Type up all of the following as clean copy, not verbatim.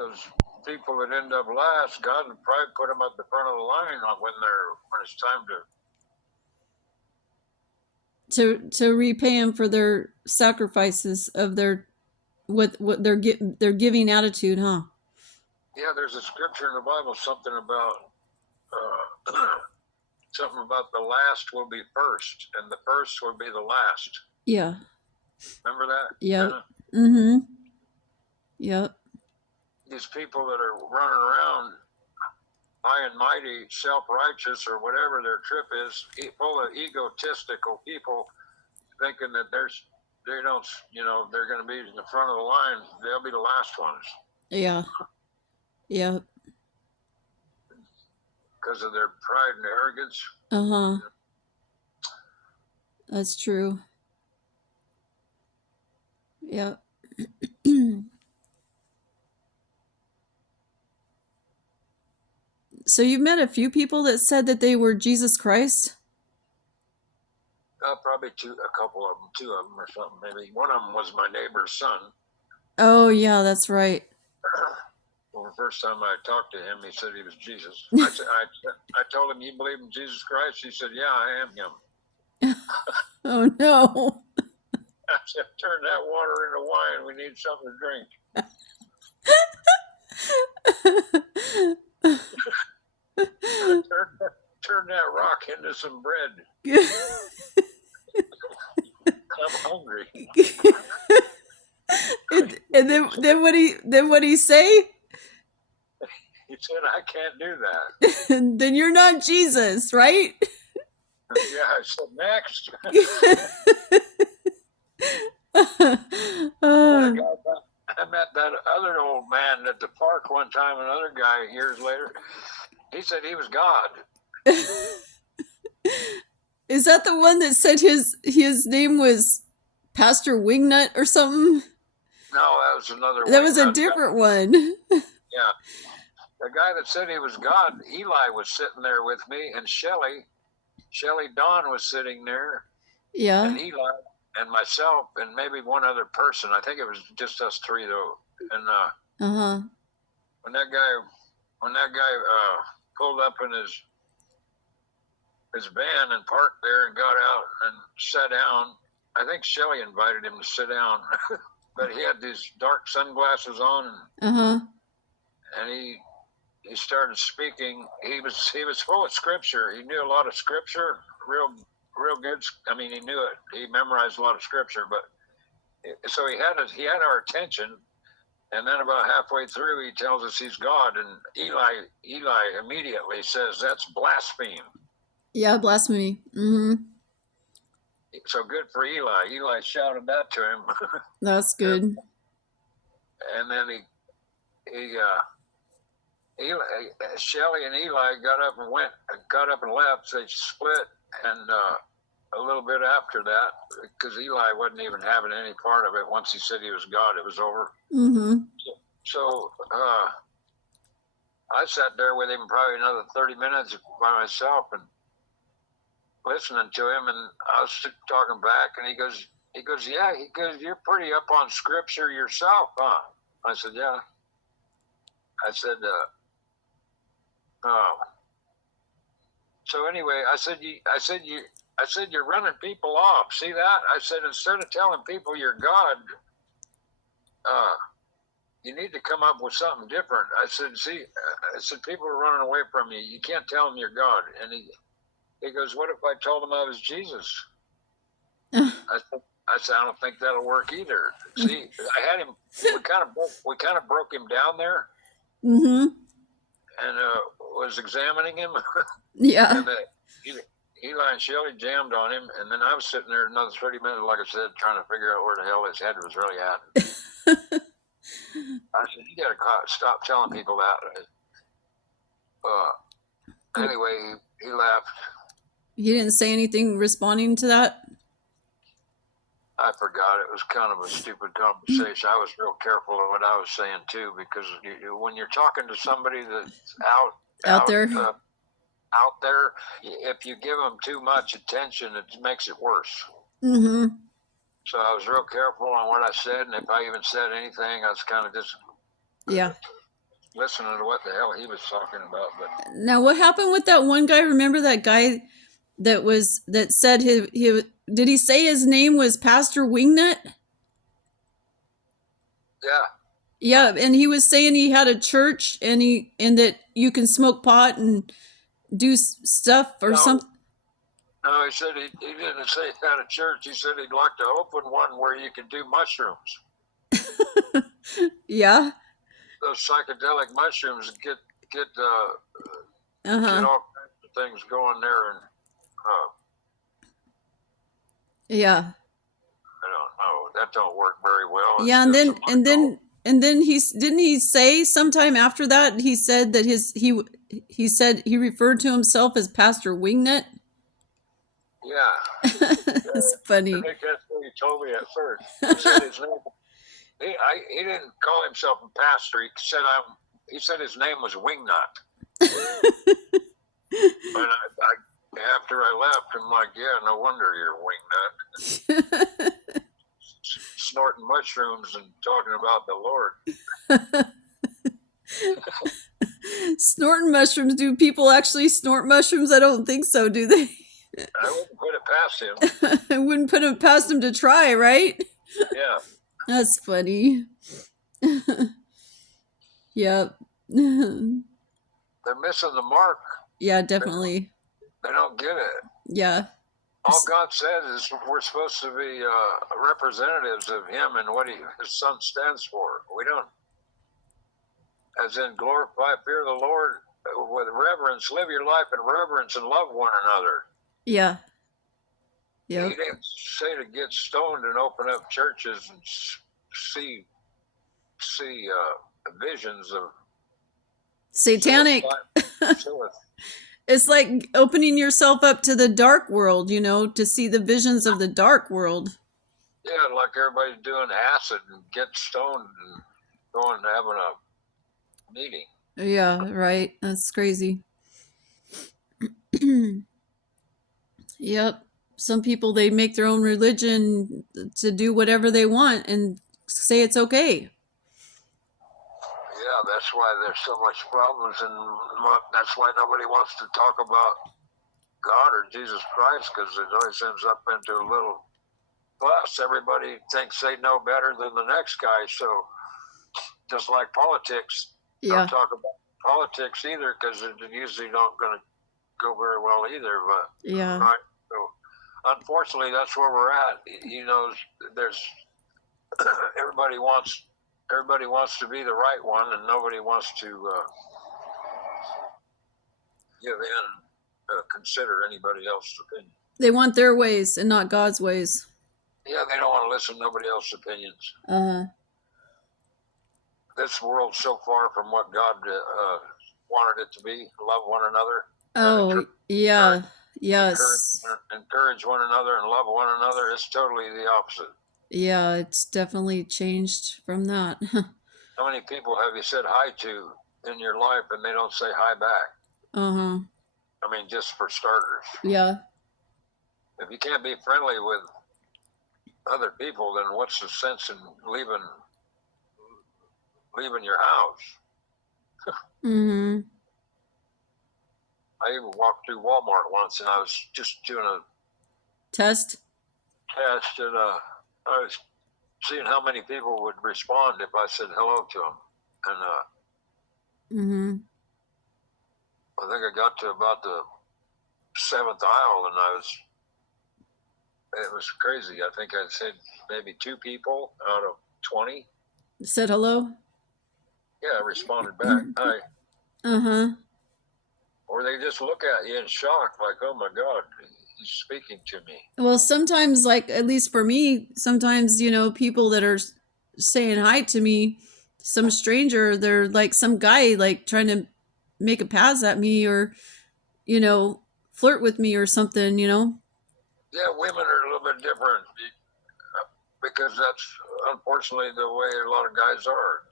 those people that end up last, God would probably put them at the front of the line when it's time to repay them for their sacrifices of their what their giving attitude, huh? Yeah, there's a scripture in the Bible, something about the last will be first, and the first will be the last. Yeah. Remember that? Yep. Mm-hmm. Yep. These people that are running around high and mighty, self-righteous, or whatever their trip is, full of egotistical people, thinking that they're going to be in the front of the line. They'll be the last ones. Yeah. Yeah. Because of their pride and arrogance. Uh-huh. That's true. Yeah. So you've met a few people that said that they were Jesus Christ? Probably two of them or something. Maybe one of them was my neighbor's son. Oh, yeah, that's right. Well, the first time I talked to him, he said he was Jesus. I told him, "You believe in Jesus Christ?" He said, "Yeah, I am him." Oh, no. I said, "Turn that water into wine. We need something to drink." Turn that rock into some bread. I'm hungry. And then what he say? He said, "I can't do that." Then you're not Jesus, right? Yeah, I said, "Next." I met that other old man at the park one time, another guy years later. He said he was God. Is that the one that said his name was Pastor Wingnut or something? No, that was another one. That was a different one. Yeah. The guy that said he was God, Eli was sitting there with me, and Shelly Dawn was sitting there. Yeah. And Eli and myself and maybe one other person. I think it was just us three though. And when that guy pulled up in his van and parked there and got out and sat down, I think Shelly invited him to sit down. But he had these dark sunglasses on, and he started speaking. He was full of scripture. He knew a lot of scripture, real good. I mean, he knew it. He memorized a lot of scripture, but so he had our attention. And then about halfway through, he tells us he's God, and Eli immediately says that's blaspheme. Yeah, blasphemy. Mm-hmm. So good for Eli. Eli shouted that to him. That's good. And then Shelly and Eli got up and left. They split, and a little bit after that, because Eli wasn't even having any part of it. Once he said he was God, it was over. Mm-hmm. So I sat there with him probably another 30 minutes by myself and listening to him, and I was talking back, and he goes, "Yeah," he goes, "You're pretty up on scripture yourself, huh?" I said, "Yeah." I said, so anyway, I said, "You're running people off. See that?" I said, "Instead of telling people you're God, you need to come up with something different." I said, "People are running away from you. You can't tell them you're God." And he goes, "What if I told them I was Jesus?" I said, "I don't think that'll work either." See, I had him. We kind of broke him down there. Mm-hmm. And was examining him. Yeah. And Eli and Shelly jammed on him, and then I was sitting there another 30 minutes, like I said, trying to figure out where the hell his head was really at. I said, "You got to stop telling people that." Anyway, he left. He didn't say anything responding to that? I forgot. It was kind of a stupid conversation. I was real careful of what I was saying too, because when you're talking to somebody that's out there, if you give them too much attention, it makes it worse. Mm-hmm. So I was real careful on what I said, and if I even said anything, I was kind of just yeah. listening to what the hell he was talking about. But now, what happened with that one guy? Remember that guy that said he did he say his name was Pastor Wingnut? yeah. Yeah, and he was saying he had a church and that you can smoke pot and do stuff or something. No, he said he didn't say he had a church. He said he'd like to open one where you can do mushrooms. Yeah. Those psychedelic mushrooms get all kinds of things going there, and yeah. I don't know. That don't work very well. Yeah, and then he say sometime after that he said that he said he referred to himself as Pastor Wingnut. Yeah. That's funny. I think that's what he told me at first. He said his name. He didn't call himself a pastor. He said his name was Wingnut. And after I left, I'm like, yeah, no wonder you're Wingnut. Snorting mushrooms and talking about the Lord. Snorting mushrooms. Do people actually snort mushrooms? I don't think so, do they? I wouldn't put it past him. I wouldn't put it past him to try, right? Yeah. That's funny. Yep. They're missing the mark. Yeah, definitely. They don't get it. Yeah. All God said is we're supposed to be representatives of Him and what His Son stands for. We don't, as in glorify, fear the Lord with reverence, live your life in reverence and love one another. Yeah. Yeah. He didn't say to get stoned and open up churches and see visions of satanic. It's like opening yourself up to the dark world, to see the visions of the dark world. Yeah, like everybody's doing acid and get stoned and going and having a meeting. Yeah, right. That's crazy. Yep. Some people, they make their own religion to do whatever they want and say it's okay. Yeah, that's why there's so much problems, and that's why nobody wants to talk about God or Jesus Christ, because it always ends up into a little fuss. Everybody thinks they know better than the next guy, so just like politics, don't talk about politics either, because it usually not going to go very well either. But yeah, right. So unfortunately, that's where we're at. There's everybody wants to be the right one, and nobody wants to give in, consider anybody else's opinion. They want their ways and not God's ways. Yeah, they don't want to listen to nobody else's opinions. This world's so far from what God wanted it to be. Love one another. Oh, yeah. Yes. Encourage one another and love one another. It's totally the opposite. Yeah, it's definitely changed from that. How many people have you said hi to in your life and they don't say hi back? I mean, just for starters. Yeah. If you can't be friendly with other people, then what's the sense in leaving your house? I even walked through Walmart once, and I was just doing a test, and I was seeing how many people would respond if I said hello to them. And I think I got to about the 7th aisle, and it was crazy. I think I said maybe 2 people out of 20 said hello. Yeah, I responded back. Hi. Or they just look at you in shock, like, oh my God, he's speaking to me. Well, sometimes, like, at least for me, sometimes, people that are saying hi to me, some stranger, they're like some guy, like, trying to make a pass at me or, flirt with me or something, Yeah, women are a little bit different because that's unfortunately the way a lot of guys are.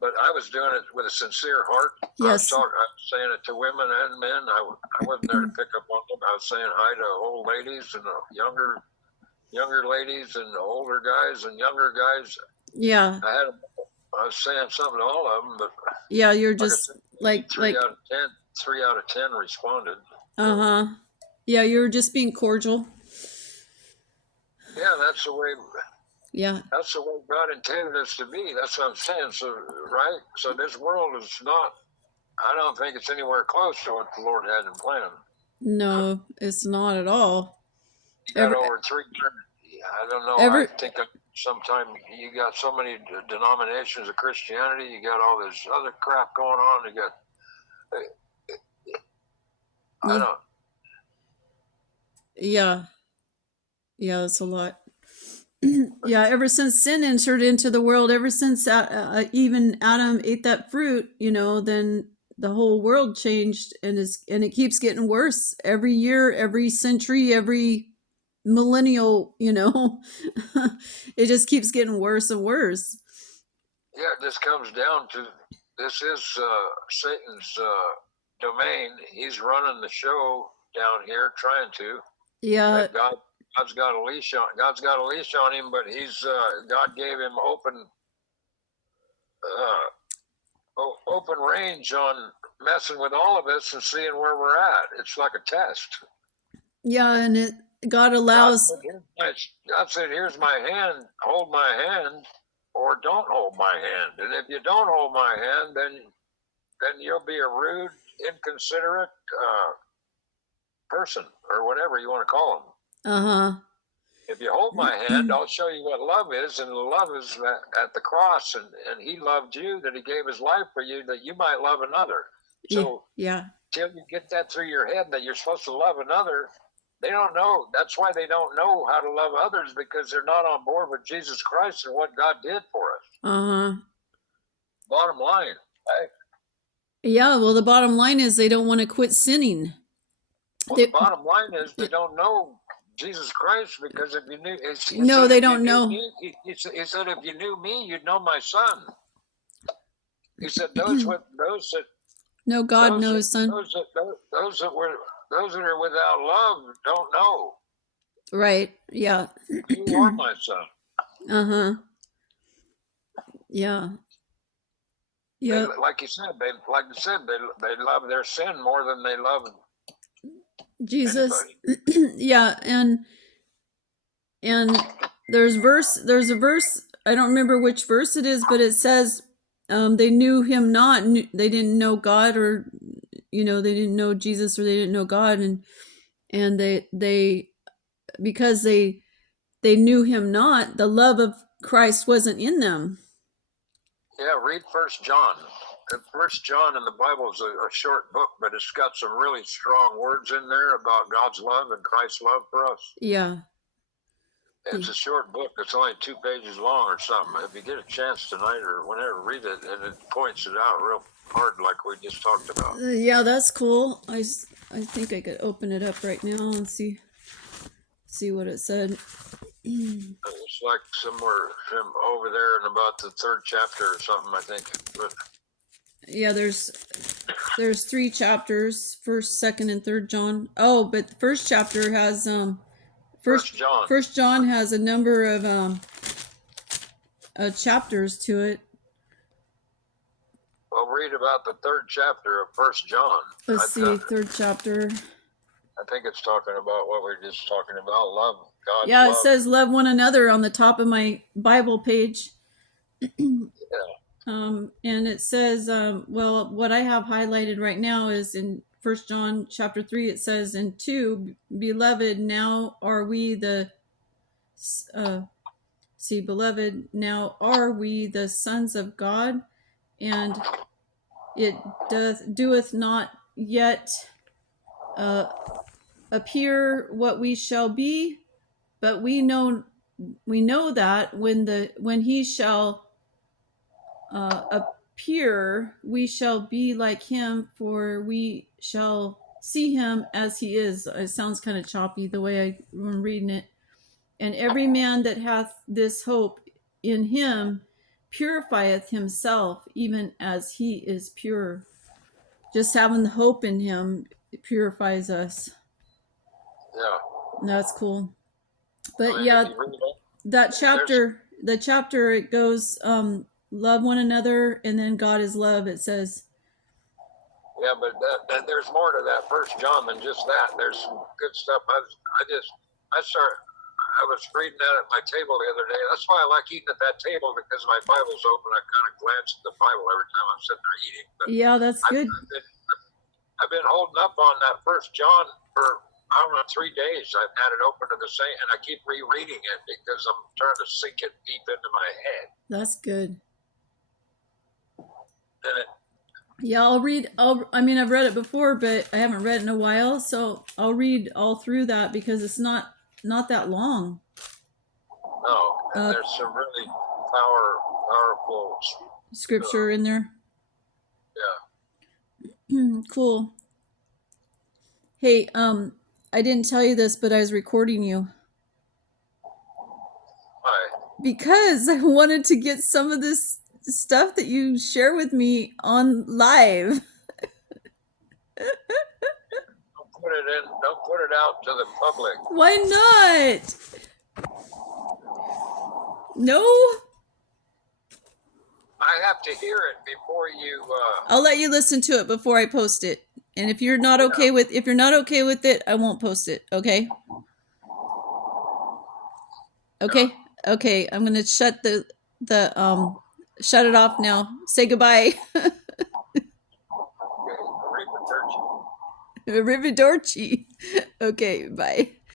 But I was doing it with a sincere heart. Yes. I was saying it to women and men. I wasn't there to pick up on them. I was saying hi to old ladies and younger ladies and older guys and younger guys. Yeah. I had I was saying something to all of them, but yeah, you're like I just said, like three out of 10, 3 out of 10 responded. uh-huh. Yeah, you're just being cordial. Yeah, that's the way. Yeah. That's the way God intended us to be. That's what I'm saying. So, right? So this world is not. I don't think it's anywhere close to what the Lord had in plan. No, it's not at all. You got Ever over 300. I don't know. I ever think sometime you got so many denominations of Christianity. You got all this other crap going on. You got. I don't. yeah. Yeah, that's a lot. Yeah, ever since sin entered into the world, ever since even Adam ate that fruit, then the whole world changed, and it keeps getting worse every year, every century, every millennial. It just keeps getting worse and worse. Yeah, it just comes down to this is Satan's domain. He's running the show down here, trying to. Yeah. God's got a leash on. God's got a leash on him, but God gave him open range on messing with all of us and seeing where we're at. It's like a test. Yeah, and God God allows. said, God said, "Here's my hand. Hold my hand, or don't hold my hand. And if you don't hold my hand, then you'll be a rude, inconsiderate person, or whatever you want to call them. Uh-huh. If you hold my hand, I'll show you what love is, and love is at the cross, and he loved you, that he gave his life for you, that you might love another. So yeah. till you get that through your head that you're supposed to love another, they don't know. That's why they don't know how to love others, because they're not on board with Jesus Christ and what God did for us. Uh-huh. Bottom line, right? Yeah, well, the bottom line is they don't want to quit sinning. Well, the bottom line is they don't know Jesus Christ, because if you knew, no, they don't know. He said, if you knew me, you'd know my son. He said, those that no, God knows, son. Those that are without love don't know. Right. Yeah. You are my son. Uh-huh. Yeah. Yeah. Like you said, they love their sin more than they love Jesus. anybody. Yeah, and there's a verse, I don't remember which verse it is, but it says they knew him not, they didn't know God, or they didn't know Jesus, or they didn't know God, and they because they knew him not, the love of Christ wasn't in them. Yeah, read First John. First John in the Bible is a short book, but it's got some really strong words in there about God's love and Christ's love for us. Yeah. It's a short book. It's only 2 pages long or something. If you get a chance tonight or whenever, read it, and it points it out real hard, like we just talked about. Yeah, that's cool. I think I could open it up right now and see what it said. It's like somewhere over there in about the 3rd chapter or something, I think. But yeah, there's 3 chapters: 1st, 2nd, and 3rd John. Oh, but the 1st chapter has First John has a number of chapters to it. Well, read about the 3rd chapter of First John. Let's see, 3rd chapter. I think it's talking about what we were just talking about, love. God's yeah, it love. says love one another on the top of my Bible page. Yeah. And it says, well, what I have highlighted right now is in 1 John chapter 3, it says, "And 2, beloved, now are we the beloved, now are we the sons of God, and it doeth not yet appear what we shall be, but we know that when he shall appear, we shall be like him, for we shall see him as he is." It sounds kind of choppy the way I'm reading it. "And every man that hath this hope in him purifieth himself, even as he is pure." Just having the hope in him purifies us. Yeah. That's cool. But yeah, that chapter, it goes, love one another, and then God is love, it says. Yeah, but there's more to that First John than just that. There's some good stuff. I was reading that at my table the other day. That's why I like eating at that table, because my Bible's open. I kind of glance at the Bible every time I'm sitting there eating. But yeah, that's good. I've been holding up on that First John for, I don't know, 3 days. I've had it open to the same, and I keep rereading it because I'm trying to sink it deep into my head. That's good. And yeah, I'll read. I mean, I've read it before, but I haven't read it in a while, so I'll read all through that because it's not that long. No, and there's some really powerful scripture in there. Yeah. Cool. Hey, I didn't tell you this, but I was recording you. Why? Because I wanted to get some of this stuff that you share with me on live. Don't put it out to the public. Why not? No? I have to hear it before you I'll let you listen to it before I post it. And if you're not okay with it, I won't post it, okay? Okay. Yeah. Okay, I'm going to shut shut it off now. Say goodbye. Arrivederci. Okay, bye.